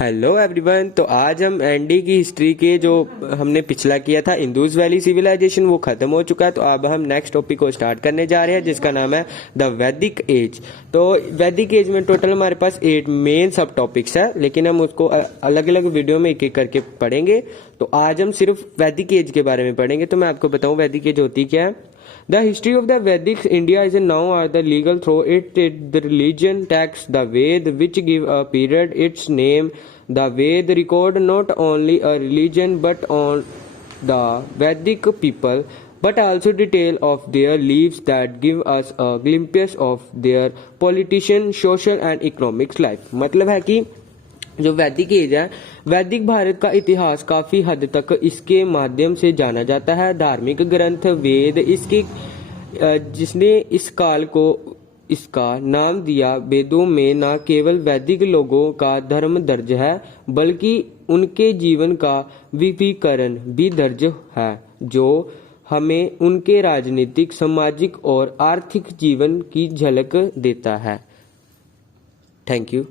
Hello everyone. तो आज हम एनडी की हिस्ट्री के जो हमने पिछला किया था इंदुस वैली सिविलाइजेशन वो खत्म हो चुका है। तो अब हम नेक्स्ट टॉपिक को स्टार्ट करने जा रहे हैं जिसका नाम है द वैदिक एज। तो वैदिक एज में टोटल हमारे पास 8 मेन सब टॉपिक्स है, लेकिन हम उसको अलग अलग वीडियो में एक एक करके पढ़ेंगे। तो आज हम सिर्फ वैदिक एज के बारे में पढ़ेंगे। तो मैं आपको बताऊं वैदिक एज होती क्या है। The history of the Vedic India is now are the legal through it the religion text the Ved which give a period its name. The Ved record not only a religion but on the Vedic people but also detail of their lives that give us a glimpse of their politician, social and economic life। मतलब है कि जो वैदिक as है, वैदिक भारत का इतिहास काफी हद तक इसके माध्यम से जाना जाता है। धार्मिक ग्रंथ वेद इसके जिसने इस काल को इसका नाम दिया। वेदों में न केवल वैदिक लोगों का धर्म दर्ज है बल्कि उनके जीवन का विवरण भी दर्ज है, जो हमें उनके राजनीतिक, सामाजिक और आर्थिक जीवन की झलक देता है। Thank you.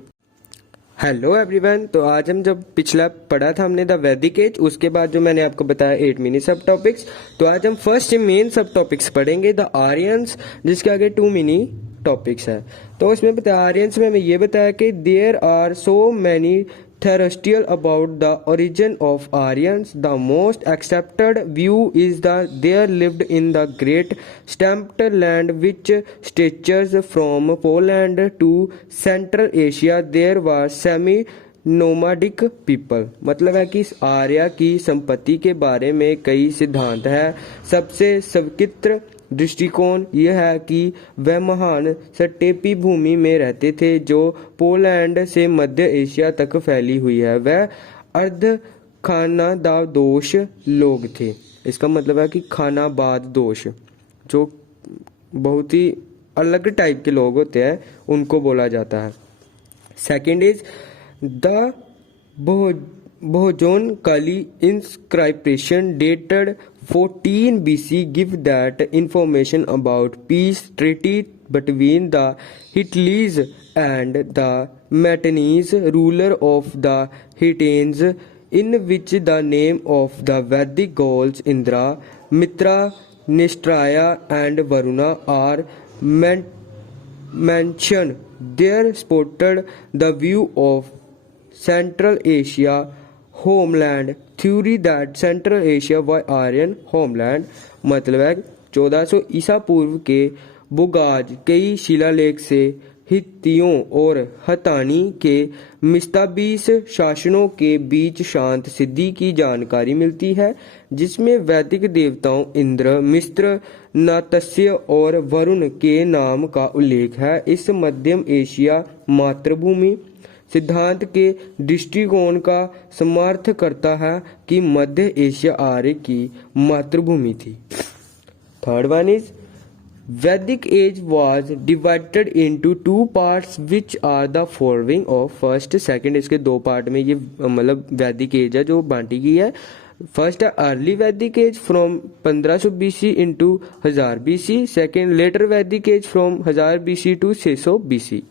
Hello everyone. तो आज हम जब पिछला पढ़ा था हमने द वैदिक एज, उसके बाद जो मैंने आपको बताया 8 मिनी सब टॉपिक्स। तो आज हम फर्स्ट मेन सब टॉपिक्स पढ़ेंगे द आर्यंस, जिसके आगे 2 मिनी टॉपिक्स है। तो इसमें बताया आर्यंस में हमें ये बताया कि there are so many theoretical about the origin of Aryans. The most accepted view is that they lived in the great steppe land which stretches from Poland to Central Asia. There was semi nomadic people. मतलब है कि आर्या की संपत्ति के बारे में कई सिद्धांत है। सबसे स्वीकृत दृष्टिकोण यह है कि वह महान स्टेपी भूमि में रहते थे जो पोलैंड से मध्य एशिया तक फैली हुई है। वह अर्ध खानाबादोश लोग थे। इसका मतलब है कि खानाबादोश जो बहुत ही अलग टाइप के लोग होते हैं उनको बोला जाता है। Second is the Bhojone Kali inscription dated 14 BC give that information about peace treaty between the Hittites and the Mitannies, ruler of the Hittites, in which the name of the Vedic gods Indra, Mitra, Nistraya and Varuna are mentioned. There spotted the view of Central Asia homeland theory that Central Asia was Aryan homeland। मतलब है 1400 ईसा पूर्व के बुगाज कई शिलालेख से हित्तियों और हतानी के मिस्ताबीस शासनों के बीच शांत सिद्धि की जानकारी मिलती है, जिसमें वैदिक देवताओं इंद्र, मिस्र, नातस्य और वरुण के नाम का उल्लेख है। इस मध्यम एशिया मातृभूमि सिद्धांत के दृष्टिकोण का समर्थन करता है कि मध्य एशिया आर्य की मातृभूमि थी। Third one is Vedic age was divided into 2 parts which are the following of first second. इसके 2 पार्ट में ये मतलब वैदिक एज है जो बांटी गई है। फर्स्ट है early Vedic age from 1500 BC into 1000 BC। Second later Vedic age from 1000 BC to 600 BC।